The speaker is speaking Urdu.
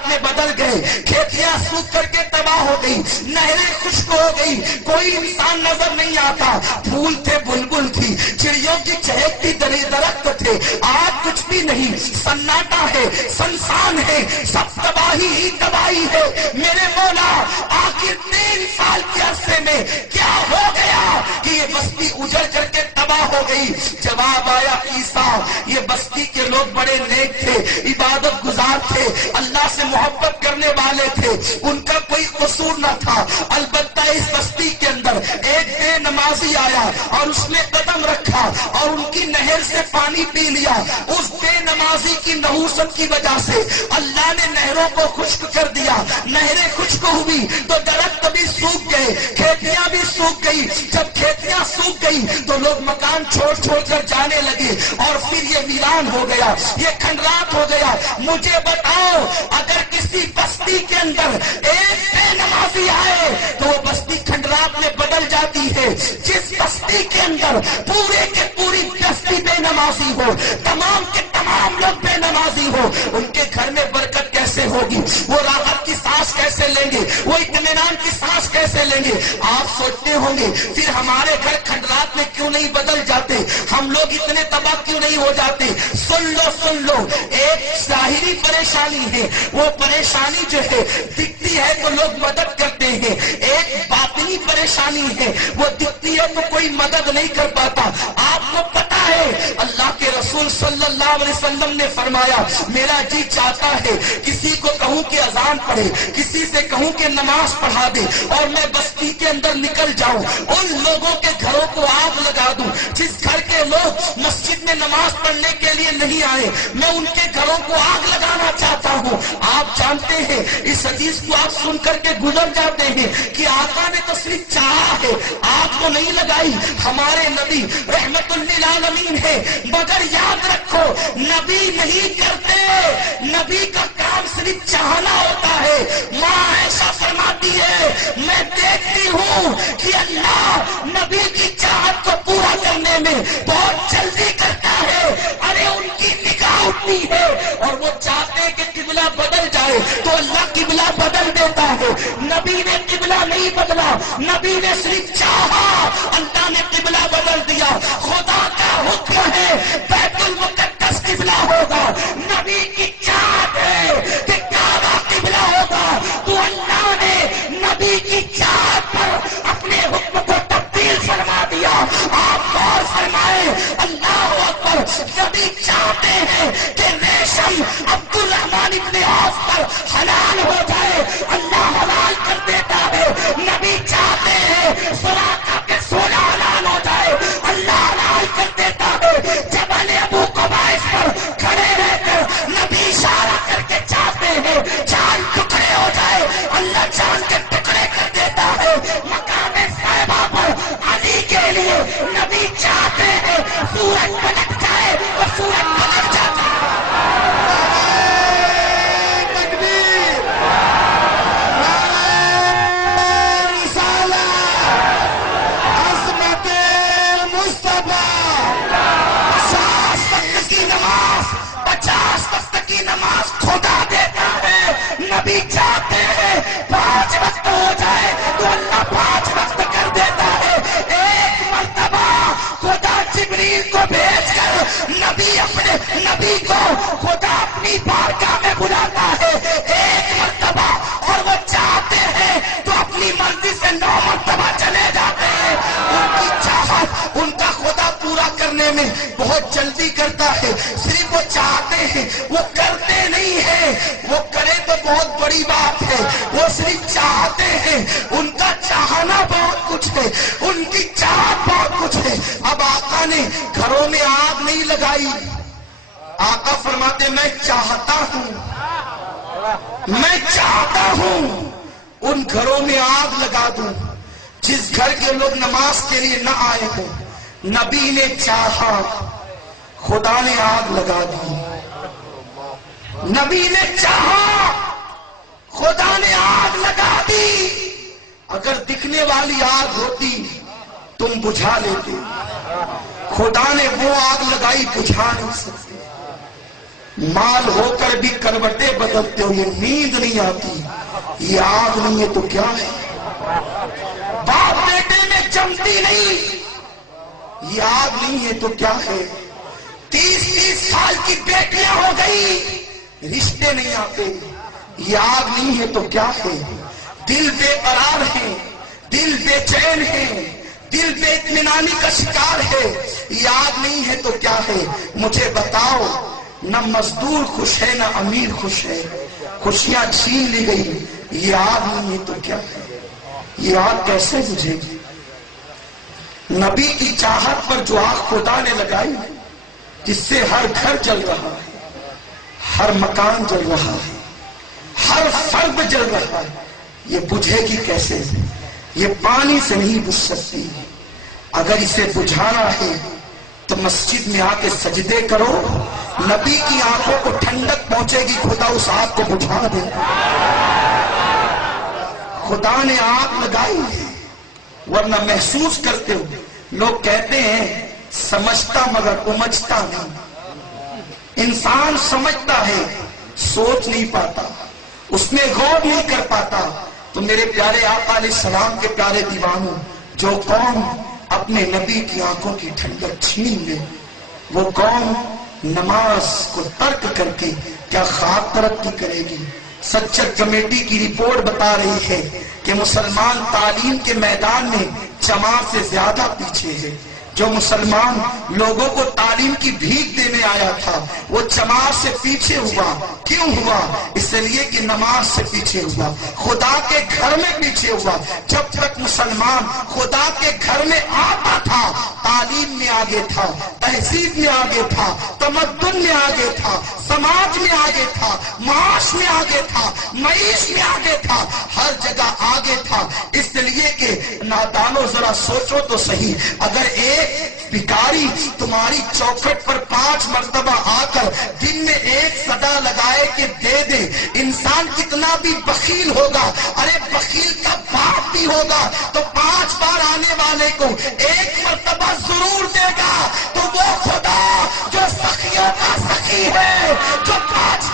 حالات میں بدل گئے، کھیتیاں سوکھ کر کے تباہ ہو گئی، نہریں خشک ہو گئی، کوئی انسان نظر نہیں آتا، پھول تھے، بلبل تھی، چڑیوں کی چہکتی درخت تھے، آج کچھ بھی نہیں، سناٹا ہے، سنسان ہے، سب تباہی ہی تباہی ہے۔ میرے مولا آخر 3 سال کے عرصے میں کیا ہو گیا کہ یہ بستی اجڑ کر کے تباہ ہو گئی؟ جواب آیا عیسیٰ، یہ بستی کے لوگ بڑے نیک تھے، عبادت گزار تھے، اللہ سے محبت کرنے والے تھے، ان کا کوئی قصور نہ تھا، البتہ اس بستی کے اندر ایک بے نمازی آیا اور اس نے قدم رکھا اور ان کی نہر سے پانی پی لیا۔ اس بے نمازی کی نحوست کی وجہ سے اللہ نے نہروں کو خشک کر دیا، نہریں خشک ہوئی تو درخت بھی سوکھ گئے، کھیتیاں بھی سوکھ گئی، جب کھیتیاں سوکھ گئی تو لوگ مکان چھوڑ چھوڑ کر جانے لگے اور پھر یہ ویران ہو گیا، یہ کھنڈرات ہو گیا۔ مجھے بتاؤ اگر کسی بستی کے اندر ایک بے نمازی آئے تو وہ بستی کھنڈرات میں بدل جاتی ہے۔ جس بستی کے اندر پورے کے پوری بستی بے نمازی ہو، تمام کے تمام لوگ بے نمازی ہو، ان کے گھر میں برکت کیسے ہوگی؟ وہ راحت کی سانس کیسے لیں گے؟ وہ اطمینان کی سانس کیسے لیں گے؟ آپ سوچتے ہوں گے پھر ہمارے گھر کھنڈرات میں کیوں نہیں بدل جاتے، ہم لوگ اتنے تباہ کیوں نہیں ہو جاتے؟ سن لو ایک ظاہری پریشانی ہے، وہ پریشانی جو ہے دکھتی ہے تو لوگ مدد کرتے ہیں، ایک باطنی پریشانی ہے، وہ دکھتی ہے تو کوئی مدد نہیں کر پاتا۔ آپ کو پتا ہے اللہ کے رسول صلی اللہ علیہ وسلم نے فرمایا میرا جی چاہتا ہے کسی کو کہوں کہ اذان پڑھے، کسی سے کہوں کہ نماز پڑھا دے اور میں بستی کے اندر نکل جاؤں، ان لوگوں کے گھروں کو آگ لگا دوں جس گھر کے لوگ مسجد میں نماز پڑھنے کے لیے نہیں آئے، میں ان کے گھروں کو آگ لگانا چاہتا ہوں۔ آپ جانتے ہیں اس حدیث کو آپ سن کر کے گزر جاتے ہیں کہ آقا نے تو صرف چاہا ہے، آگ کو نہیں لگائی۔ ہمارے نبی رحمت للعالمین ہے، مگر یاد رکھو نبی نہیں کرتے، نبی کا کام صرف چاہنا ہوتا ہے۔ ماں عائشہ فرماتی ہے میں دیکھتی ہوں کہ اللہ نبی کی چاہت کو پورا کرنے میں بہت جلدی کرتا ہے۔ ارے ان کی نگاہ اٹھتی ہے اور وہ چاہتے کہ قبلہ بدل جائے تو اللہ قبلہ بدل دیتا ہے۔ نبی نے قبلہ نہیں بدلا، نبی نے صرف چاہا، اللہ نے قبلہ بدل دیا۔ خدا کا حکم ہے بیت المقدس قبلہ ہوگا، نبی کی چاہت ہے کہ کعبہ قبلہ ہوگا، تو اللہ نے نبی کی چاہت پر اپنے حکم کو تبدیل فرما دیا۔ آپ غور فرمائیں اللہ اکبر، نبی چاہتے ہیں کہ ریشم عبد الرحمن ابن عوف پر حلال ہو جائے، اللہ حلال کر دیتا ہے۔ نبی چاہتے ہیں سراقہ کے سونا حلال ہو جائے، اللہ حلال کر دیتا ہے۔ جبل ابو قبائس پر کھڑے رہ کر نبی اشارہ کر کے چاہتے ہیں چاند ٹکڑے ہو جائے، اللہ چاند کے ٹکڑے کر دیتا ہے۔ مقام صحابہ پر علی کے لیے نبی چاہتے ہیں سورج پلٹ جائے اور سورج پلٹ جاتا ہے۔ نماز خدا دیتا ہے، نبی چاہتے ہیں 5 وقت ہو جائے تو اللہ 5 وقت کر دیتا ہے۔ ایک مرتبہ خدا جبریل کو بھیج کر نبی کو خدا اپنی بارگاہ میں بلاتا ہے ایک مرتبہ، اور وہ چاہتے ہیں تو اپنی مرضی سے 9 مرتبہ چلے جاتے ہیں۔ ان کی چاہت ان کا خدا پورا کرنے میں بہت جلدی کرتا ہے، صرف وہ چاہتے ہیں، وہ کرتے نہیں ہیں۔ وہ کرے تو بہت بڑی بات ہے، وہ صرف چاہتے ہیں، ان کا چاہنا بہت کچھ ہے، ان کی چاہت بہت کچھ ہے۔ اب آقا نے گھروں میں آگ نہیں لگائی، آقا فرماتے میں چاہتا ہوں ان گھروں میں آگ لگا دوں جس گھر کے لوگ نماز کے لیے نہ آئے ہوں۔ نبی نے چاہا، خدا نے آگ لگا دی۔ نبی نے چاہا، خدا نے آگ لگا دی۔ اگر دکھنے والی آگ ہوتی تم بجھا لیتے، خدا نے وہ آگ لگائی بجھا نہیں سکتے۔ مال ہو کر بھی کروٹیں بدلتے ہو، یہ نیند نہیں آتی، یہ آگ نہیں ہے تو کیا ہے؟ باپ بیٹے میں جمتی نہیں، یہ آگ نہیں ہے تو کیا ہے؟ 30 سال کی بیٹیاں ہو گئی، رشتے نہیں آتے، یہ آگ نہیں ہے تو کیا ہے؟ دل بے قرار ہے، دل بے چین ہے، دل بے اطمینانی کا شکار ہے، یہ آگ نہیں ہے تو کیا ہے؟ مجھے بتاؤ، نہ مزدور خوش ہے نہ امیر خوش ہے، خوشیاں چھین لی گئی، یہ آگ نہیں ہے تو کیا ہے؟ یہ آگ کیسے بجھے گی؟ نبی کی چاہت پر جو آگ خدا نے لگائی، جس سے ہر گھر جل رہا ہے، ہر مکان جل رہا ہے، ہر فرد جل رہا ہے، یہ بجھے گی کیسے؟ یہ پانی سے نہیں بجھ سکتی۔ اگر اسے بجھانا ہے تو مسجد میں آ کے سجدے کرو، نبی کی آنکھوں کو ٹھنڈک پہنچے گی، خدا اس آگ کو بجھا دے۔ خدا نے آگ لگائی ہے، ورنہ محسوس کرتے ہو۔ لوگ کہتے ہیں سمجھتا مگر امجھتا نہیں۔ انسان سمجھتا ہے، سوچ نہیں پاتا، اس میں غور نہیں کر پاتا۔ تو میرے پیارے آقا علیہ السلام کے پیارے دیوانوں، جو قوم اپنے نبی کی آنکھوں کی ٹھنڈک چھین لے، وہ قوم نماز کو ترک کر کے کیا خاک ترقی کرے گی؟ سچر کمیٹی کی رپورٹ بتا رہی ہے کہ مسلمان تعلیم کے میدان میں جماعت سے زیادہ پیچھے ہے۔ جو مسلمان لوگوں کو تعلیم کی بھیک دینے آیا تھا، وہ جماعت سے پیچھے ہوا۔ کیوں ہوا؟ اس لیے کہ نماز سے پیچھے ہوا، خدا کے گھر میں پیچھے ہوا۔ جب تک مسلمان خدا کے گھر میں آتا تھا، تعلیم میں آگے تھا، تہذیب میں آگے تھا، تمدن میں آگے تھا، سماج میں آگے تھا، معاش میں آگے تھا، معیش میں آگے تھا، ہر جگہ آگے تھا۔ اس لیے کہ نادانو ذرا سوچو تو صحیح، اگر ایک بھکاری تمہاری چوکھٹ پر 5 مرتبہ آ کر دن میں ایک صدا لگائے کہ دے دے، انسان کتنا بھی بخیل ہوگا، ارے بخیل کا باپ بھی ہوگا تو 5 بار آنے والے کو ایک مرتبہ ضرور دے گا۔ تو وہ خدا جو سخیوں کا سخی ہے، جو 5